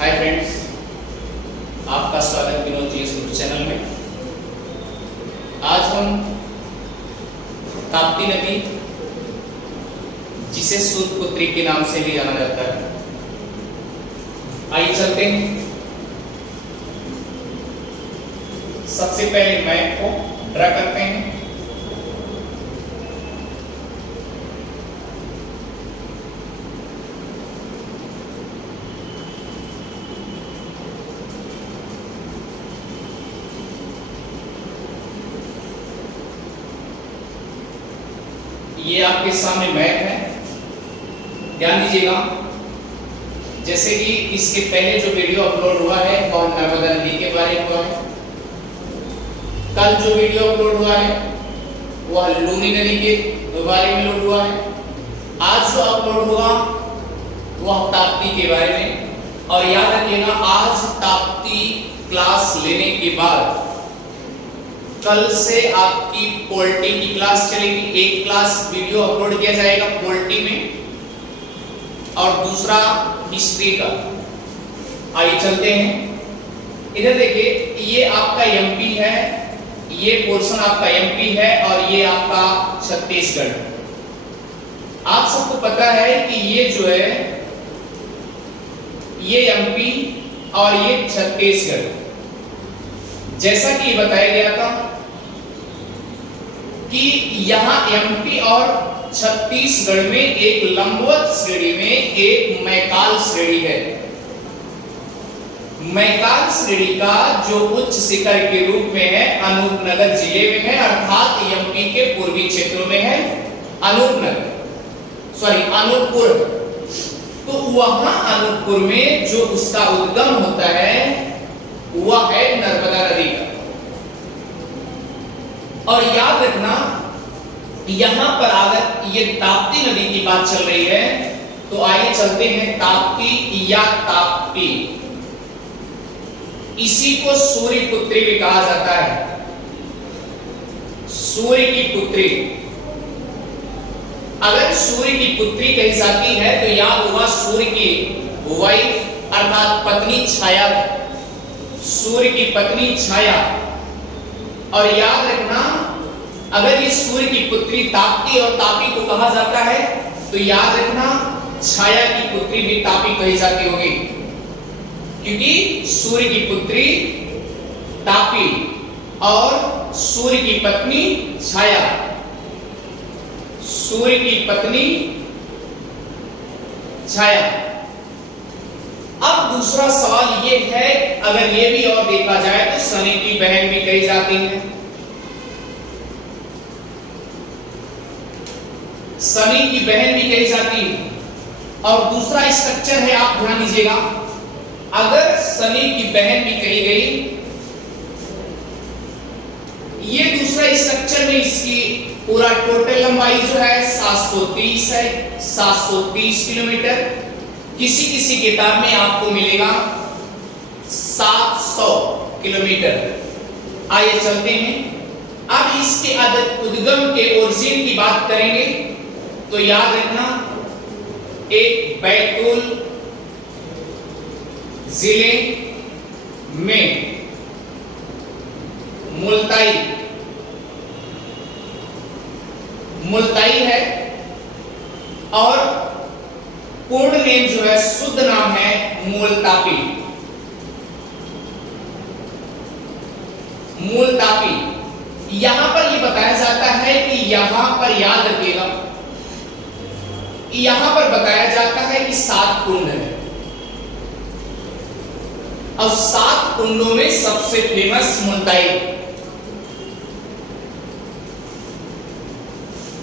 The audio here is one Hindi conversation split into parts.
हाय फ्रेंड्स, आपका स्वागत विनोद जीएस गुरु चैनल में। आज हम ताप्ती नदी, जिसे सूतपुत्री के नाम से भी जाना जाता है, आइए चलते हैं। सबसे पहले मैप को ड्रा करते हैं। ये आपके सामने मैप है, ध्यान दीजिएगा। जैसे कि इसके पहले जो वीडियो अपलोड हुआ है वह नर्मदा नदी के बारे में हुआ है। कल जो वीडियो अपलोड हुआ है वह लूनी नदी के बारे में अपलोड हुआ है। आज जो अपलोड हुआ वह ताप्ती के बारे में। और याद रखिएगा, आज ताप्ती क्लास लेने के बाद कल से आपकी पोल्टी की क्लास चलेगी। एक क्लास वीडियो अपलोड किया जाएगा पोल्टी में और दूसरा हिस्ट्री का। आइए चलते हैं। इधर देखिए, ये आपका एमपी है, ये पोर्शन आपका एमपी है और ये आपका छत्तीसगढ़। आप सबको पता है कि ये जो है ये एमपी और ये छत्तीसगढ़, जैसा कि बताया गया था कि यहां एमपी और छत्तीसगढ़ में एक लंबवत श्रेणी में एक मैकाल श्रेणी है। मैकाल श्रेणी का जो उच्च शिखर के रूप में है अनूपनगर जिले में है, अर्थात एमपी के पूर्वी क्षेत्रों में है। अनूपपुर। तो वहां अनूपपुर में जो उसका उद्गम होता है वह है नर्मदा नदी का। और याद रखना, यहां पर अगर ये ताप्ती नदी की बात चल रही है तो आइए चलते हैं ताप्ती या ताप्ती। इसी को सूर्य पुत्री भी कहा जाता है, सूर्य की पुत्री। अगर सूर्य की पुत्री कही जाती है तो याद होगा सूर्य की वाइफ अर्थात पत्नी छाया, सूर्य की पत्नी छाया। और याद रखना, अगर ये सूर्य की पुत्री ताप्ती और तापी को कहा जाता है तो याद रखना छाया की पुत्री भी तापी कही जाती होगी, क्योंकि सूर्य की पुत्री तापी और सूर्य की पत्नी छाया। सूर्य की पत्नी छाया। अब दूसरा सवाल ये है, अगर ये भी और देखा जाए तो शनि की बहन भी कही जाती है। शनि की बहन भी कही जाती है। और दूसरा स्ट्रक्चर है, आप ध्यान दीजिएगा, अगर शनि की बहन भी कही गई, ये दूसरा स्ट्रक्चर में इसकी पूरा टोटल लंबाई जो है 730 है, 730 किलोमीटर। किसी किसी किताब में आपको मिलेगा 700 किलोमीटर। आइए चलते हैं। अब इसके उद्गम के ओरिजिन की बात करेंगे तो याद रखना, एक बैतूल जिले में मुल्ताई है और पूर्ण नेम जो है, शुद्ध नाम है मूलतापी। यहां पर यह बताया जाता है कि यहां पर याद रखिएगा, यहां पर बताया जाता है कि 7 कुंड है और 7 कुंडों में सबसे फेमस मुल्ताई।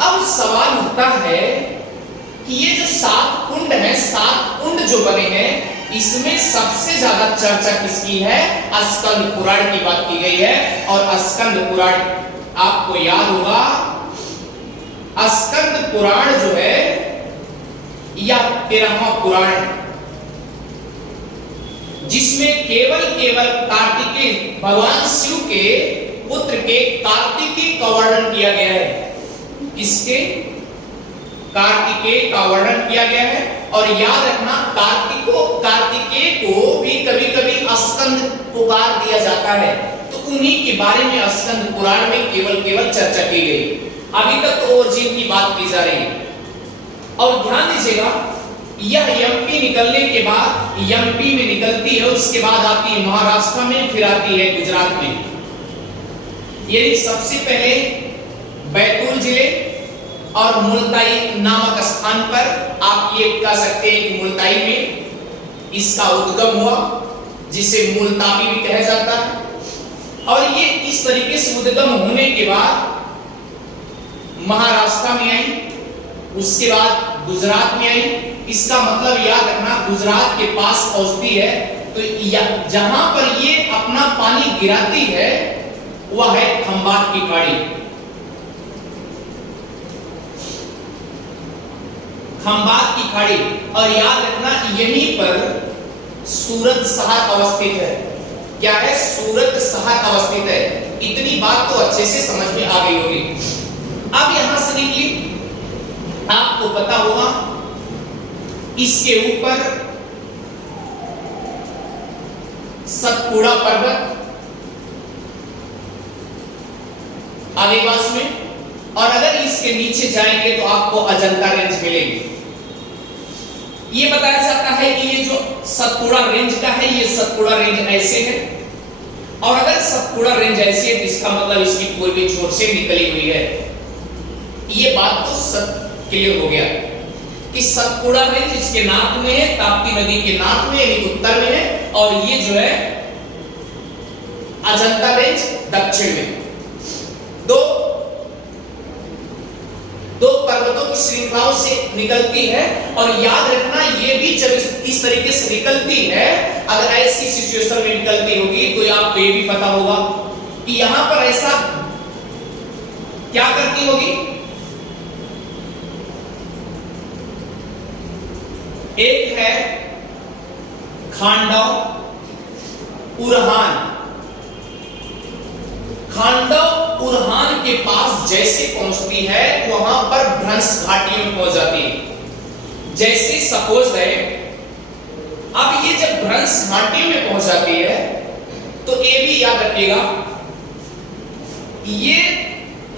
अब सवाल उठता है कि ये जो 7 कुंड हैं, 7 कुंड जो बने हैं, इसमें सबसे ज्यादा चर्चा किसकी है? स्कंद पुराण की बात की गई है। और स्कंद पुराण आपको याद होगा, स्कंद पुराण जो है यह 13वां पुराण, जिसमें केवल कार्तिकेय भगवान शिव के पुत्र के कार्तिकेय का वर्णन किया गया है। किसके? कार्तिकेय का वर्णन किया गया है। और याद रखना कार्तिकेय को भी कभी कभी स्कंद पुकार दिया जाता है, तो उन्हीं के बारे में स्कंद पुराण में केवल चर्चा की गई। अभी तक तो और जीव की बात की जा रही है। और ध्यान दीजिएगा, यह एमपी निकलने के बाद, एमपी में निकलती है, उसके बाद आती है महाराष्ट्र में, फिर आती है गुजरात में। यदि सबसे पहले बैतूल जिले और मुल्ताई नामक स्थान पर आप ये कह सकते हैं कि मुल्ताई में इसका उद्गम हुआ, जिसे मुल्तावी भी कहा जाता है। और ये इस तरीके से उद्गम होने के बाद महाराष्ट्र में आई, उसके बाद गुजरात में आई। इसका मतलब याद रखना, गुजरात के पास पहुंचती है तो जहां पर ये अपना पानी गिराती है वह है खंबात की खाड़ी। खंबात की खाड़ी, और याद रखना यहीं पर सूरत शहर अवस्थित है। क्या है? सूरत शहर अवस्थित है। इतनी बात तो अच्छे से समझ में आ गई होगी। अब यहां से निकली, आपको पता होगा इसके ऊपर सतपुड़ा पर्वत आदिवास में, और अगर इसके नीचे जाएंगे तो आपको अजंता रेंज मिलेगी। ये बताया जाता है कि ये जो सतपुड़ा रेंज का है, ये सतपुड़ा रेंज ऐसे है, और अगर सतपुड़ा रेंज ऐसे है तो इसका मतलब इसकी पूर्वी छोर से निकली हुई है। ये बात तो क्लियर हो गया कि सतपुड़ा रेंज इसके नार्थ में है, ताप्ती नदी के नार्थ में यानी उत्तर में है, और ये जो है अजंता रेंज दक्षिण में। दो पर्वतों की श्रृंखलाओं से निकलती है। और याद रखना, ये भी जब इस तरीके से निकलती है, अगर ऐसी सिचुएशन में निकलती होगी तो आपको ये भी पता होगा कि यहां पर ऐसा क्या करती होगी। एक है खांडव उरहान। खांडव उरहान के पास जैसे पहुंचती है वहां पर भ्रंश घाटियों में पहुंच जाती है। जैसे सपोज है, अब ये जब भ्रंश घाटियों में पहुंच जाती है तो ये भी याद रखिएगा, ये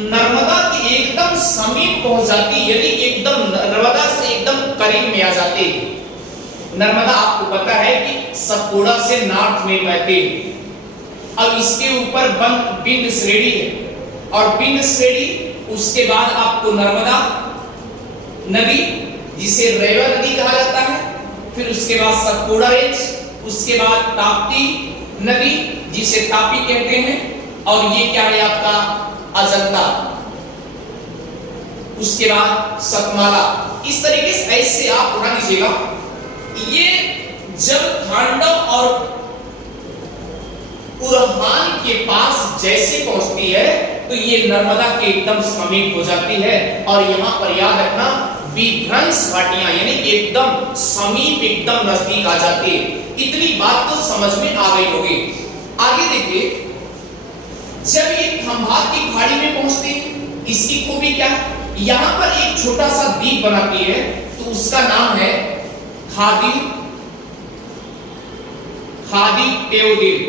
नर्मदा के एकदम समीप पहुंच जाती, यानी एकदम नर्मदा से एकदम करीब में आ जाती। नर्मदा आपको पता है कि सतपुड़ा से नॉर्थ में बहती। अब इसके ऊपर बिंद श्रेणी है, और बिंद श्रेणी, उसके बाद आपको नर्मदा नदी जिसे रेवा नदी कहा जाता है, फिर उसके बाद सतपुड़ा रेंज, उसके बाद ताप्ती नदी जिसे तापी कहते हैं, और ये क्या है आपका अजंता, उसके बाद सतमाला। इस तरीके से ऐसे आप ध्यान दीजिएगा, ये जब खांडव और उरहान के पास जैसे पहुंचती है तो ये नर्मदा के एकदम समीप हो जाती है, और यहां पर याद रखना विभ्रंश घाटियां यानी एकदम समीप, एकदम नजदीक आ जाती है। इतनी बात तो समझ में आ गई होगी। आगे देखिए, जब ये खंभात की खाड़ी में पहुंचती है, इसकी खूबी क्या, यहां पर एक छोटा सा द्वीप बनाती है, तो उसका नाम है खादी टेव द्वीप।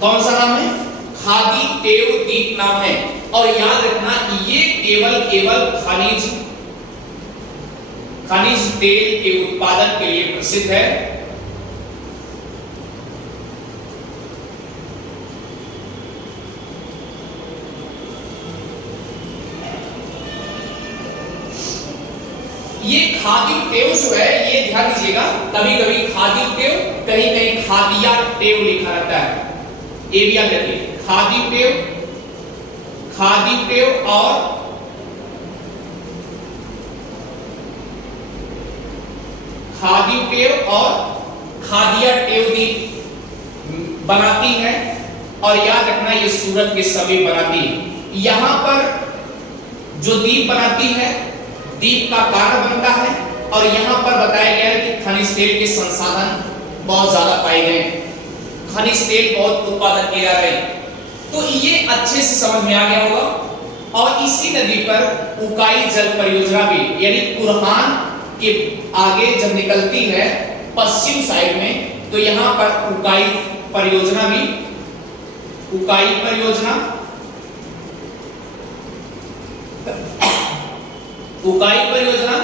कौन सा नाम है? खादी टेव द्वीप नाम है। और याद रखना, ये केवल खनिज तेल के उत्पादन के लिए प्रसिद्ध है। ये खादी टेव जो है, ये ध्यान दीजिएगा, कभी कभी खादी टेव, कहीं कहीं खादिया टेव लिखा रहता है, ये भी याद रखिए। खादी टेव और खादिया टेव द्वीप बनाती है। और याद रखना, ये सूरत के समीप बनाती है। यहां पर जो द्वीप बनाती है, द्वीप का कारण बनता है, और यहां पर बताया गया है कि खनिज तेल के संसाधन बहुत ज्यादा पाए गए, खनिज तेल बहुत उत्पादन किया जा रहा है। तो ये अच्छे से समझ में आ गया होगा और इसी नदी पर उकाई जल परियोजना भी, यानी कुरहान के आगे जब निकलती है पश्चिम साइड में, तो यहां पर उकाई परियोजना भी, उकाई परियोजना, उकाई परियोजना।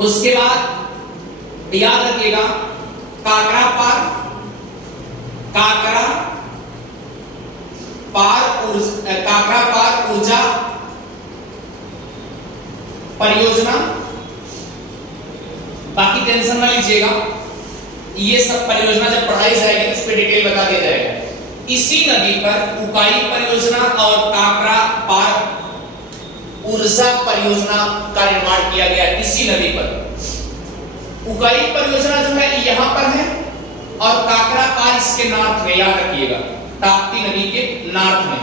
उसके बाद याद रखिएगा काकरा पार, काकरा पार ऊर्जा परियोजना। बाकी टेंशन ना लीजिएगा, ये सब परियोजना जब पढ़ाई जाएगी तो इस पे डिटेल बता दिया जाएगा। इसी नदी पर उकाई परियोजना और काकरा पार ऊर्जा परियोजना का निर्माण किया गया। इसी नदी पर उकाई परियोजना जो है यहां पर है और काकरा पार इसके नॉर्थ में, याद रखिएगा ताप्ती नदी के नॉर्थ में।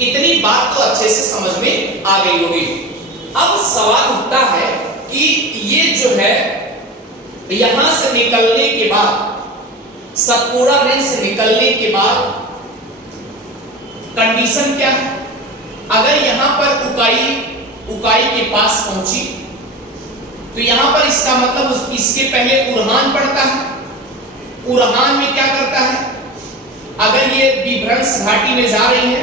इतनी बात तो अच्छे से समझ में आ गई होगी। अब सवाल उठता है कि ये जो है यहां से निकलने के बाद, सतपुड़ा रेंज से निकलने के बाद कंडीशन क्या है? अगर यहां पर उकाई के पास पहुंची तो यहां पर इसका मतलब इसके पहले उरहान पड़ता है। उरहान में क्या करता है? अगर ये विभ्रंश घाटी में जा रही है,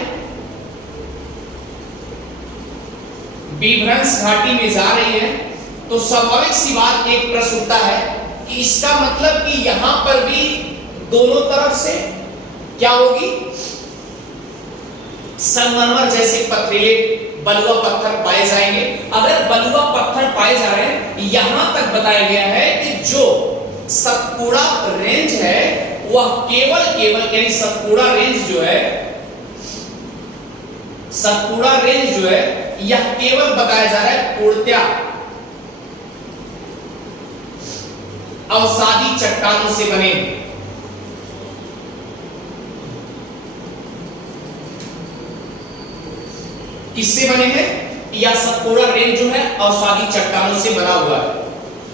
विभ्रंश घाटी में जा रही है, तो स्वाभाविक सी बात एक प्रश्न उठता है कि इसका मतलब कि यहां पर भी दोनों तरफ से क्या होगी? संगमरमर जैसे पथरीले बलुआ पत्थर पाए जाएंगे। अगर बलुआ पत्थर पाए जा रहे हैं, यहां तक बताया गया है कि जो सतपुड़ा रेंज है वह केवल यानी सतपुड़ा रेंज जो है, सतपुड़ा रेंज जो है यह केवल बताया जा रहा है पूर्णतया अवसादी चट्टानों से बने। किससे बने हैं? या सतपुड़ा रेंज जो है अवसादी चट्टानों से बना हुआ है।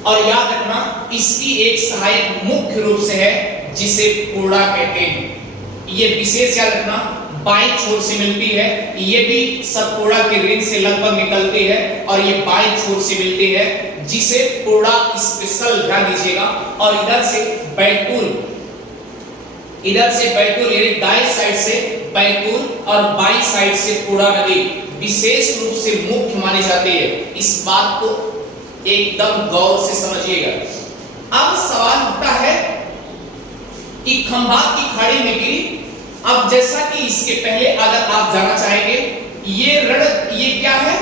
और याद रखना इसकी एक सहायक मुख्य रूप से है जिसे पूर्णा कहते हैं। ये विशेष याद रखना, बाईं छोर से मिलती है, ये भी सतपुड़ा के रेंज से लगभग निकलती है और ये बाईं छोर से मिलती है, जिसे पूर्णा स्पेशल ध्यान दीजिएगा। और इधर से बैतूल यानी दाएं साइड से बैतूल और बाईं साइड से पूर्णा नदी विशेष रूप से मुख्य मानी जाती है। इस बात को एकदम गौर से समझिएगा। अब सवाल उठता है कि खंभात की खाड़ी में गिरी। अब जैसा कि इसके पहले अगर आप जाना चाहेंगे, ये रण, ये क्या है?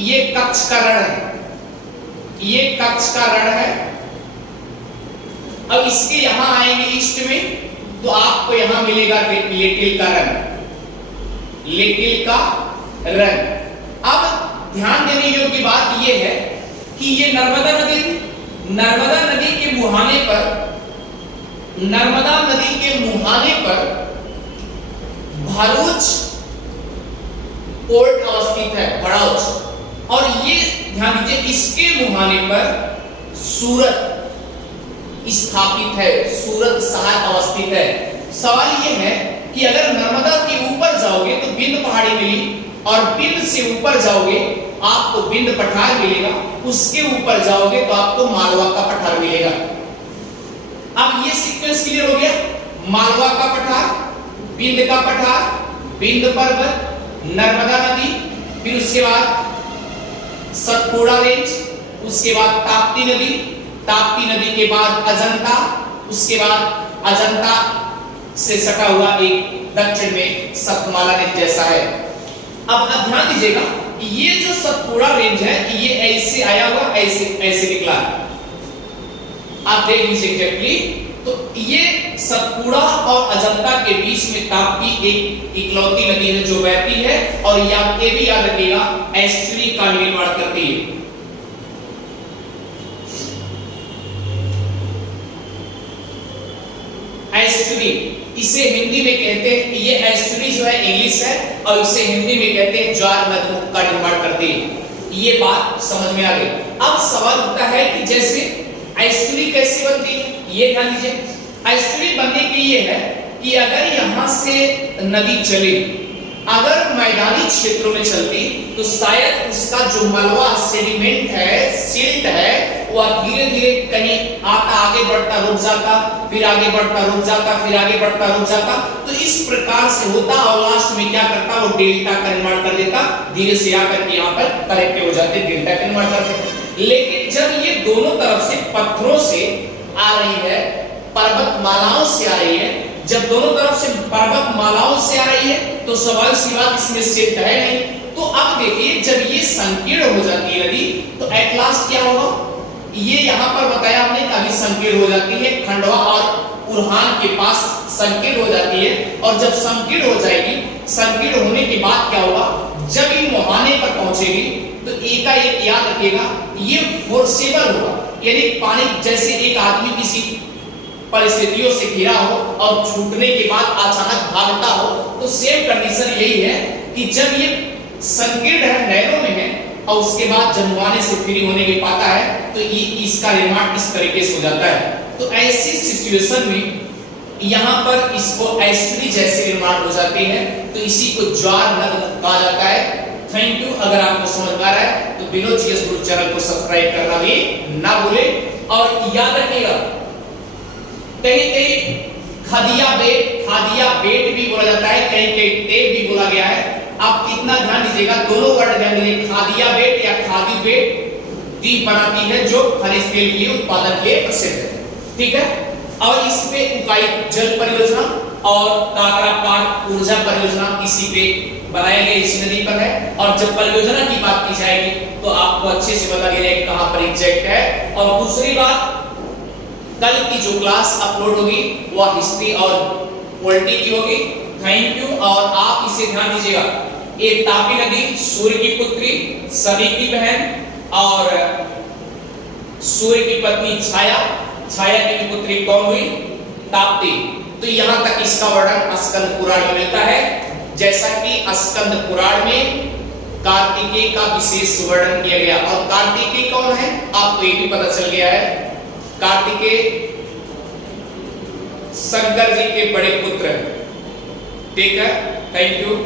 ये कच्छ का रण है, ये कच्छ का रण है। अब इसके यहां आएंगे ईस्ट में, तो आपको यहां मिलेगा लेटिल का रण, लेटिल का रण। अब ध्यान देने योग्य बात यह है कि ये नर्मदा नदी के मुहाने पर, नर्मदा नदी के मुहाने पर भरूच पोर्ट अवस्थित है, भरूच। और ये ध्यान दीजिए इसके मुहाने पर सूरत स्थापित है, सूरत शहर अवस्थित है। सवाल यह है कि अगर नर्मदा के ऊपर जाओगे तो बिंद पहाड़ी मिली, और बिंद से ऊपर जाओगे आपको बिंद पठार मिलेगा, उसके ऊपर जाओगे तो आपको मालवा का पठार मिलेगा। अब ये सीक्वेंस क्लियर हो गया, मालवा का पठार, बिंद का पठार, बिंद पर्वत, नर्मदा नदी, फिर उसके बाद सतपुड़ा रेंज, उसके बाद ताप्ती नदी, ताप्ती नदी के बाद अजंता, उसके बाद अजंता से सटा हुआ एक दक्षिण में सतमाला रेंज जैसा है। अब ध्यान दीजिएगा, ये जो सतपुड़ा रेंज है ये ऐसे आया हुआ, ऐसे निकला। आप देख लीजिए एग्जैक्टली, तो ये सतपुड़ा और अजंता के बीच में ताप्ती एक इकलौती नदी है जो बहती है, और ये भी याद रखिएगा एस्चुरी का निर्माण करती है। एस्चुरी, इसे हिंदी में कहते हैं, ये एस्चुरी जो है इंग्लिश है और इसे हिंदी में कहते हैं ज्वार नदमुख का निर्माण करती है। ये बात समझ में आ गई। अब सवाल उठता है कि जैसे एस्चुरी कैसे बनती है, ये ध्यान दीजिए। एस्चुरी बनने की ये है कि अगर यहां से नदी चले, अगर मैं मैदानी क्षेत्रों में चलती तो शायद उसका जो मलबा सेडिमेंट है, सिल्ट है, वह धीरे धीरे कहीं आगे बढ़ता रुक जाता, फिर आगे बढ़ता रुक जाता, फिर आगे बढ़ता रुक जाता। तो इस प्रकार से होता और लास्ट में क्या करता, वो डेल्टा कन्वर्ट कर देता, धीरे से आकर के यहाँ पर कलेक्ट हो जाते, डेल्टा कन्वर्ट करते। लेकिन जब ये दोनों तरफ से पत्थरों से आ रही है, पर्वतमालाओं से आ रही है, जब दोनों तरफ से पर्वतमालाओं से आ रही है तो स्वाभाविक सी बात इसमें सिल्ट है नहीं। तो अब देखिए जब ये संकीर्ण हो जाती है नदी तो एट लास्ट क्या होगा, ये यहाँ पर बताया हमने कभी संकीर्ण हो जाती है, खंडवा और उरहान के पास संकीर्ण हो जाती है। और जब संकीर्ण हो जाएगी, संकीर्ण होने के बाद क्या होगा, जब ये मुहाने पर पहुंचेगी तो एकाएक याद रखिएगा ये फोर्सेबल होगा, यानी पानी जैसे एक आदमी किसी परिस्थितियों से घिरा हो और छूटने के बाद अचानक भागता हो, तो सेम कंडीशन यही है कि जब ये संकीर्ण है, नहरों में है, और उसके बाद जब मुहाने से फ्री होने के पाता है तो ये इसका निर्माण इस तरीके से हो जाता है। तो ऐसी सिचुएशन में यहाँ पर इसको एस्ट्री जैसे निर्माण हो जाते हैं, तो इसी को ज्वार नद कहा जाता है। Thank you. अगर आपको समझ आ रहा है तो विनोद जीएस गुरु चैनल को सब्सक्राइब करना भी ना भूले। और याद रखिएगा कहीं कहीं खादिया बेट भी बोला जाता है, कहीं कहीं टेप भी बोला गया है। आप कितना ध्यान दीजिएगा, दोनों वर्ड ध्यान दीजिए, खादिया बेट या खादी बेट द्वीप बनाती है जो खनिज तेल के उत्पादन के लिए प्रसिद्ध है। ठीक है। और इस पे उकाई जल परियोजना और काकरापाड़ ऊर्जा परियोजना इसी पे बनाए गए, इसी नदी पर है। और जब परियोजना की बात की जाएगी तो आपको अच्छे से बता दिया जाएगा कहां पर एग्जैक्ट है। और दूसरी बात, कल की जो क्लास अपलोड होगी वह हिस्ट्री और पॉलिटी की होगी। Thank you. और आप इसे ध्यान दीजिएगा, ये तापी नदी सूर्य की पुत्री, सनी की बहन और सूर्य की पत्नी छाया, छाया की पुत्री कौन हुई, ताप्ती। तो यहां तक इसका वर्णन स्कंद पुराण में मिलता है। जैसा कि स्कंद पुराण में कार्तिकेय का विशेष वर्णन किया गया। और कार्तिकेय कौन है आपको ये भी पता चल गया है, कार्तिकेय शंकर जी के बड़े पुत्र हैं। ठीक है। Thank you.